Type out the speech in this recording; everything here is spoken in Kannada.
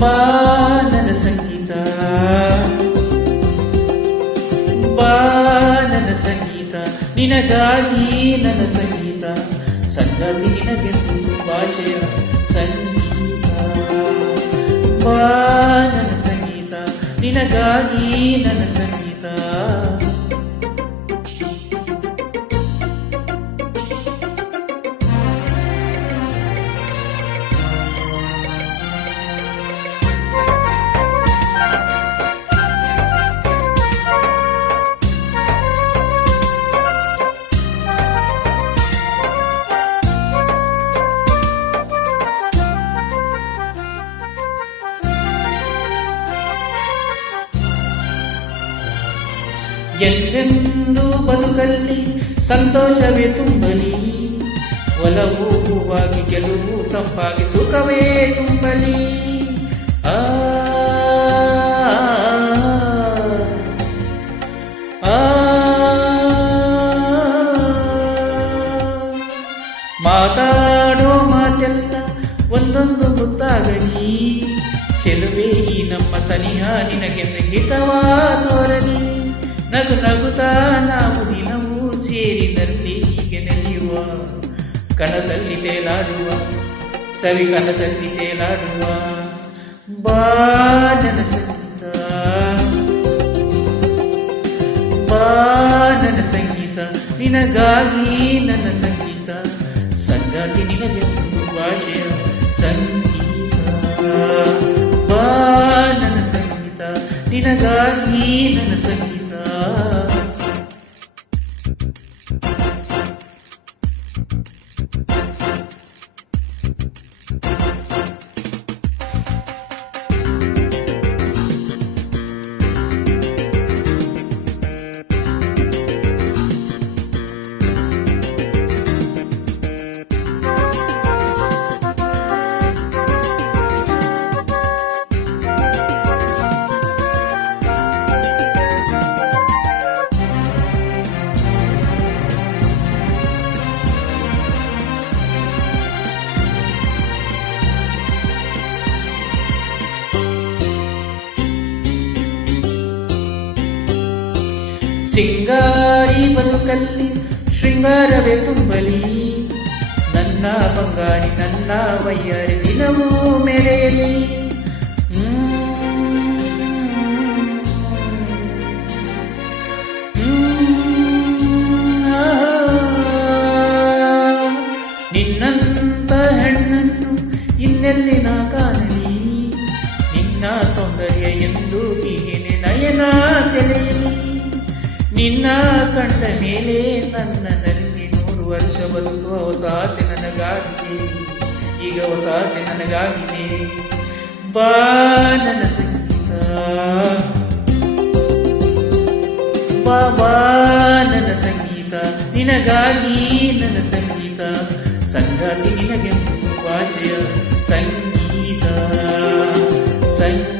ಬಾ ನನ್ನ ಸಂಗೀತ, ಬಾ ನನ್ನ ಸಂಗೀತ, ನಿನಗಾಗಿ ನನ್ನ ಸಂಗೀತ, ಸಂಗಾತಿ ನಿನಗೆಂದು ಶುಭಾಶಯ ಸಂಗೀತ. ಬಾ ನನ್ನ ಸಂಗೀತ, ನಿನಗಾಗಿ ನನ್ನ ಸಂಗೀತ. ಎಂದೆಂದು ಬದುಕಲ್ಲಿ ಸಂತೋಷವೇ ತುಂಬಲಿ, ಒಲವು ಹೂವಾಗಿ ಗೆಲುವು ತಂಪಾಗಿ ಸುಖವೇ ತುಂಬಲಿ. ಆ ಮಾತಾಡೋ ಮಾತೆಲ್ಲ ಒಂದೊಂದು ಮುತ್ತಾಗಲಿ, ಚೆಲುವೆ ಈ ನಮ್ಮ ಸನಿಹ ನಿನಗೆಂದು ಹಿತವಾ ತೋರಲಿ. ನಗು ನಗುತ್ತಾ ನಾವು ದಿನವೂ ಸೇರಿನಲ್ಲಿ ಹೀಗೆ ನೆನೆಯುವ, ಕನಸಲ್ಲಿ ತೇಲಾಡುವ, ಸವಿ ಕನಸಲ್ಲಿ ತೇಲಾಡುವ. ಬಾ ನನ್ನ ಸಂಗೀತ, ಬಾ ನನ್ನ ಸಂಗೀತ, ನಿನಗಾಗಿ ನನ್ನ ಸಂಗೀತ, ಸಂಗಾತಿ ನಿನಗೆ ಶುಭಾಶಯ ಸಂಗೀತ. ಬಾ ನನ್ನ ಸಂಗೀತ, ನಿನಗಾಗಿ ನನ್ನ ಸಂಗೀತ. ಸಿಂಗಾರಿ ಬದುಕಲ್ಲಿ ಶೃಂಗಾರವೇ ತುಂಬಲಿ, ನನ್ನ ಬಂಗಾರಿ ನನ್ನ ವಯ್ಯಾರಿ ದಿನವೂ ಮೆರೆಯಲಿ. ನಿನ್ನಂತ ಹೆಣ್ಣನ್ನು ಇನ್ನೆಲ್ಲಿ ನಾ ಕಾಣಲಿ, ನಿನ್ನ ಸೌಂದರ್ಯ ಎಂದು ಹೀಗೆ ನಯನ ಸೆಳೆಯಲಿ. ನಿನ್ನ ಕಂಡ ಮೇಲೆ ನನ್ನಲ್ಲಿ 100 ವರ್ಷ ಬದುಕುವ ಹೊಸ ಆಸೆ ನನಗಾಗಿದೆ, ಈಗ ಹೊಸ ಆಸೆ ನನಗಾಗಿದೆ. ಬಾ ನನ್ನ ಸಂಗೀತ, ಬಾ ಬಾ ನನ್ನ ಸಂಗೀತ, ನಿನಗಾಗಿ ನನ್ನ ಸಂಗೀತ, ಸಂಗಾತಿ ನಿನಗೆ ಶುಭಾಶಯ ಸಂಗೀತ ಸಂಗೀತ.